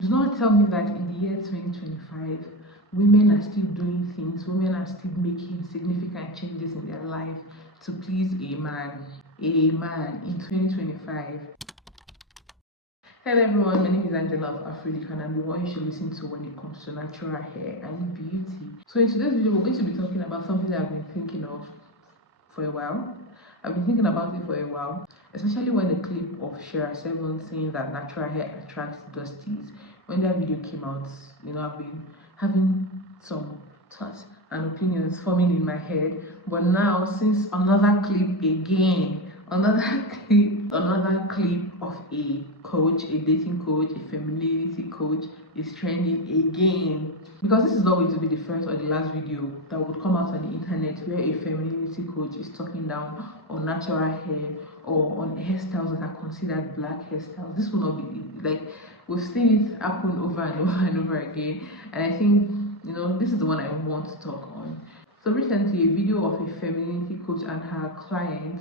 Do not tell me that in the year 2025, women are still doing things, women are still making significant changes in their life to please a man. A man in 2025. Hello everyone, my name is Angela of Africa and I'm the one you should listen to when it comes to natural hair and beauty. So in today's video, we're going to be talking about something that I've been thinking of for a while. I've been thinking about it for a while, especially when the clip of Shera 7 saying that natural hair attracts dusties. When that video came out, I've been having some thoughts and opinions forming in my head. But now, since another clip again, another clip of a coach, a dating coach, a femininity coach is trending again, because this is not going to be the first or the last video that would come out on the internet where a femininity coach is talking down on natural hair or on hairstyles that are considered black hairstyles. This will not be like, we've seen it happen over and over and over again, and I think this is the one I want to talk on. So recently, a video of a femininity coach and her client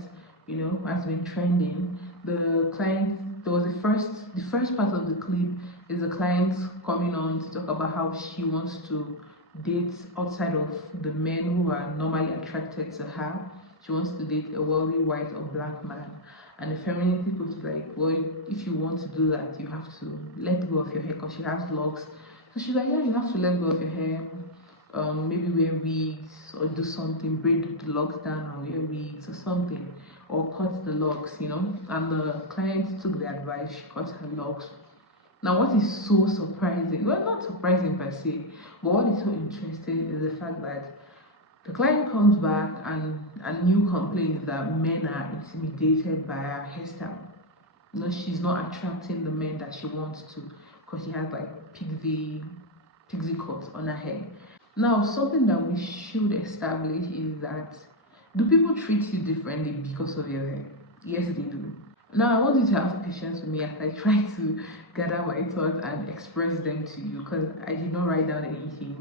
has been trending. The client, there was the first part of the clip is the client coming on to talk about how she wants to date outside of the men who are normally attracted to her. She wants to date a wealthy white or black man. And the femininity coach is like, well, if you want to do that, you have to let go of your hair, because she has locks. So she's like, yeah, you have to let go of your hair. Maybe wear wigs or do something, braid the locks down and wear wigs or something, or cut the locks, and the client took the advice, she cut her locks. Now what is so surprising, well, not surprising per se, but what is so interesting is the fact that the client comes back and a new complaint that men are intimidated by her hairstyle. She's not attracting the men that she wants to, because she has like pixie cut on her hair. Now, something that we should establish is that, do people treat you differently because of your hair? Yes, they do. Now, I want you to have patience with me as I try to gather my thoughts and express them to you, because I did not write down anything.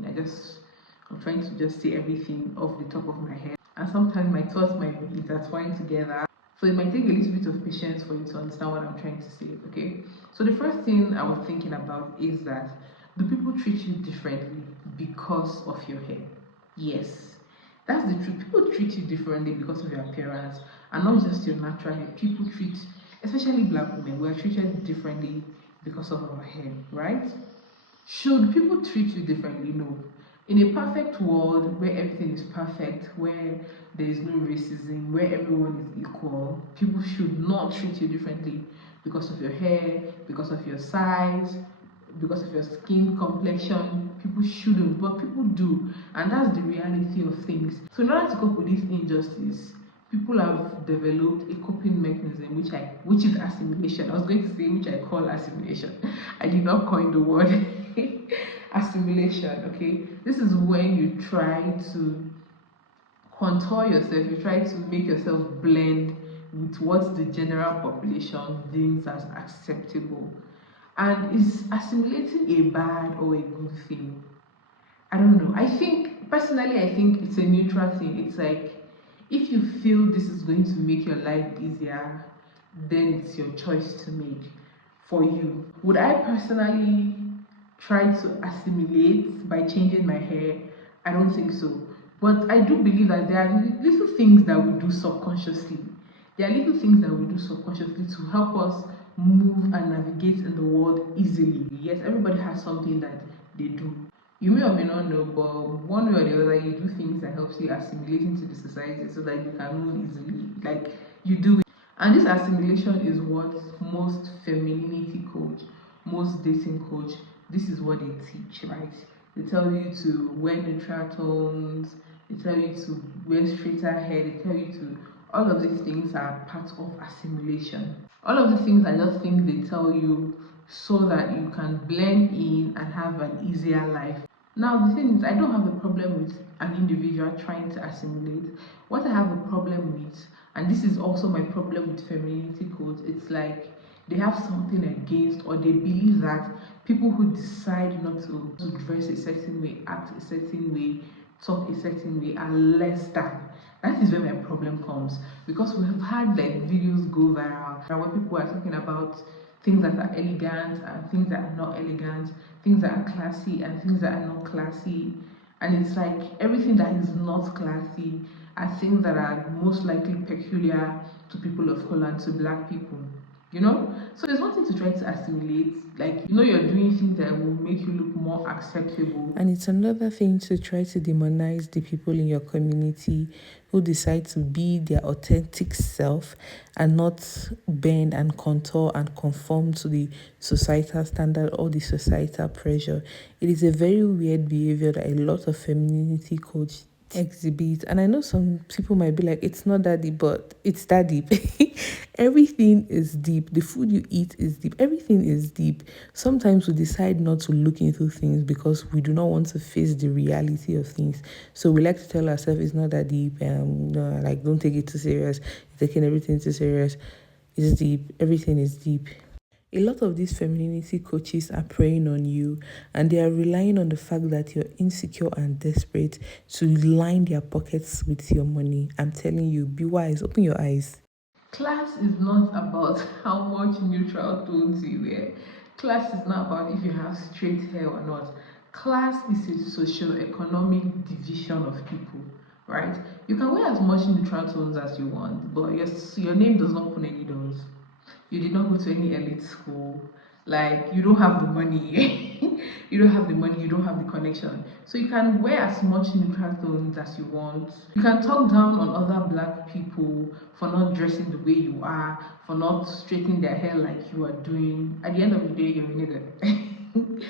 I'm trying to just say everything off the top of my head. And sometimes my thoughts might be intertwined together. So it might take a little bit of patience for you to understand what I'm trying to say, okay? So the first thing I was thinking about is that, do people treat you differently because of your hair? Yes, that's the truth. People treat you differently because of your appearance, and not just your natural hair. People treat, especially black women, we are treated differently because of our hair, right? Should people treat you differently? No. In a perfect world where everything is perfect, where there is no racism, where everyone is equal, people should not treat you differently because of your hair, because of your size, because of your skin complexion. People shouldn't, but people do, and that's the reality of things. So in order to cope with this injustice, people have developed a coping mechanism, which is assimilation. I was going to say which I call assimilation. I did not coin the word assimilation. Okay, this is when you try to contour yourself, you try to make yourself blend with what the general population deems as acceptable. And is assimilating a bad or a good thing? I don't know. Personally, I think it's a neutral thing. It's like, if you feel this is going to make your life easier, then it's your choice to make for you. Would I personally try to assimilate by changing my hair? I don't think so. But I do believe that there are little things that we do subconsciously. There are little things that we do subconsciously to help us move and navigate in the world easily. Yes, everybody has something that they do. You may or may not know, but one way or the other, you do things that helps you assimilate into the society so that you can move easily. Like, you do it. And this assimilation is what most femininity coach, most dating coach, this is what they teach, right? They tell you to wear neutral tones, they tell you to wear straighter hair, they tell you to, all of these things are part of assimilation. All of these things I just think they tell you so that you can blend in and have an easier life. Now the thing is, I don't have a problem with an individual trying to assimilate. What I have a problem with, and this is also my problem with femininity codes, it's like they have something against, or they believe that people who decide not to dress a certain way, act a certain way, talk a certain way are less than. That is where my problem comes, because we have had like videos go viral where people are talking about things that are elegant and things that are not elegant, things that are classy and things that are not classy. And it's like everything that is not classy are things that are most likely peculiar to people of color and to black people. You know, so there's one thing to try to assimilate, like, you're doing things that will make you look more acceptable, and it's another thing to try to demonize the people in your community who decide to be their authentic self and not bend and contour and conform to the societal standard or the societal pressure. It is a very weird behavior that a lot of femininity coaches exhibit. And I know some people might be like, it's not that deep, but it's that deep. Everything is deep. The food you eat is deep. Everything is deep. Sometimes we decide not to look into things because we do not want to face the reality of things. So we like to tell ourselves it's not that deep. No, like, don't take it too serious. You're taking everything too serious. It's deep. Everything is deep. A lot of these femininity coaches are preying on you, and they are relying on the fact that you're insecure and desperate to line their pockets with your money. I'm telling you, be wise, open your eyes. class is not about how much neutral tones you wear. Class is not about if you have straight hair or not. Class is a socio-economic division of people, right? You can wear as much neutral tones as you want, but your name does not open any doors. You did not go to any elite school. Like, you don't have the money. You don't have the money, you don't have the connection. So you can wear as much neutral tones as you want. You can talk down on other black people for not dressing the way you are, for not straightening their hair like you are doing. At the end of the day, you're a nigga.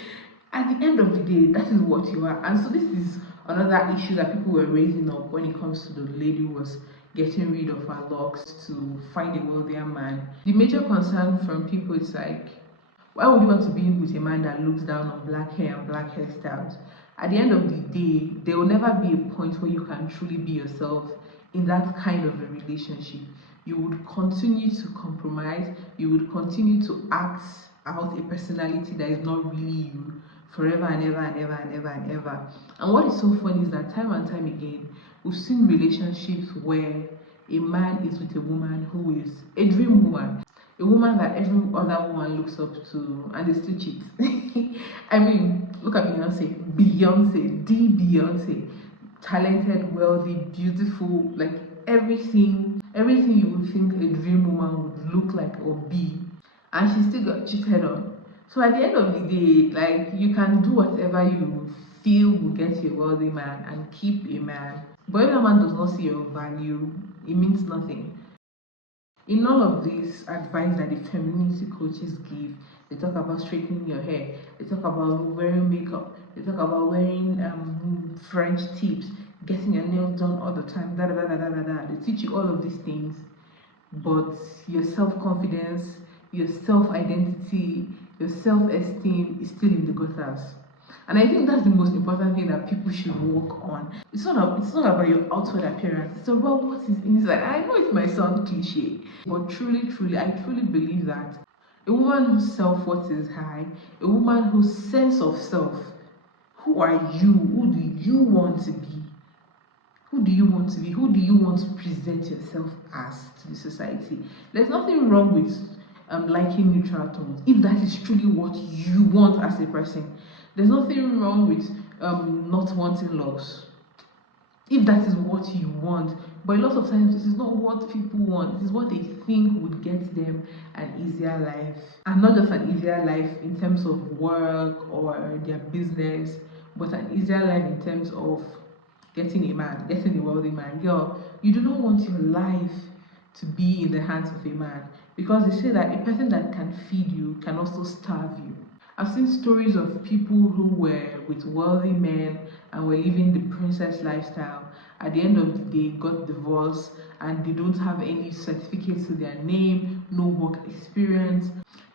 At the end of the day, that is what you are. And so this is another issue that people were raising up when it comes to the lady who was getting rid of her locks to find a wealthier man. The major concern from people is like, why would you want to be with a man that looks down on black hair and black hairstyles? At the end of the day, there will never be a point where you can truly be yourself in that kind of a relationship. You would continue to compromise, you would continue to act out a personality that is not really you forever and ever and ever and ever and ever. And what is so funny is that time and time again, we've seen relationships where a man is with a woman who is a dream woman, a woman that every other woman looks up to, and they still cheat. I mean, look at Beyonce, the Beyonce, talented, wealthy, beautiful, like everything you would think a dream woman would look like or be, and she still got cheated on. So at the end of the day, like, you can do whatever you feel will get you a wealthy man and keep a man. But if a man does not see your value, it means nothing. In all of this advice that the femininity coaches give, they talk about straightening your hair, they talk about wearing makeup, they talk about wearing French tips, getting your nails done all the time, da da da da da da da. They teach you all of these things, but your self-confidence, your self-identity, your self-esteem is still in the gutters. And I think that's the most important thing that people should work on. It's not about your outward appearance. It's about what is inside. I know it might sound cliche, but truly, I truly believe that a woman whose self-worth is high, a woman whose sense of self, who are you? Who do you want to be? Who do you want to be? Who do you want to present yourself as to the society? There's nothing wrong with liking neutral tones if that is truly what you want as a person. There's nothing wrong with not wanting locks if that is what you want. But a lot of times, this is not what people want. This is what they think would get them an easier life. And not just an easier life in terms of work or their business, but an easier life in terms of getting a man, getting a wealthy man. Girl, you do not want your life to be in the hands of a man, because they say that a person that can feed you can also starve you. I've seen stories of people who were with wealthy men and were living the princess lifestyle. At the end of the day, got divorced and they don't have any certificates to their name, no work experience.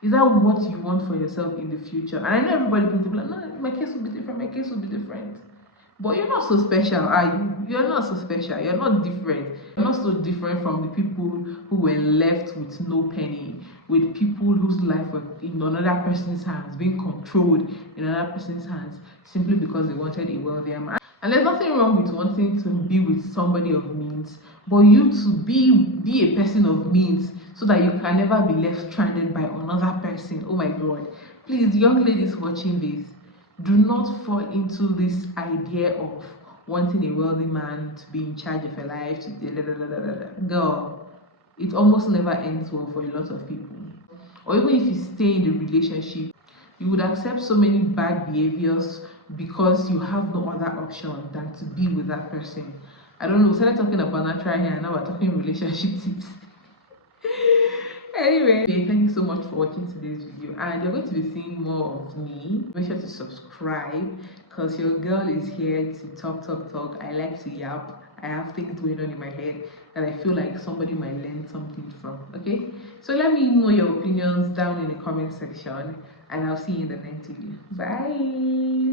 Is that what you want for yourself in the future? And I know everybody thinks, like, no, my case will be different, my case will be different. But you're not so special, are you? You're not so special. You're not different. You're not so different from the people who were left with no penny, with people whose life was in another person's hands, being controlled in another person's hands, simply because they wanted a wealthier man. And there's nothing wrong with wanting to be with somebody of means, but you to be a person of means so that you can never be left stranded by another person. Oh my god. Please, young ladies watching this, do not fall into this idea of wanting a wealthy man to be in charge of your life, to girl. It almost never ends well for a lot of people. Or even if you stay in a relationship, you would accept so many bad behaviors because you have no other option than to be with that person. I don't know, we started talking about natural hair and now we're talking relationship tips. Anyway, thank you so much for watching today's video, and you're going to be seeing more of me. Make sure to subscribe because your girl is here to talk. I like to yap. I have things going on in my head that I feel like somebody might learn something from. Okay, so let me know your opinions down in the comment section, and I'll see you in the next video. Bye.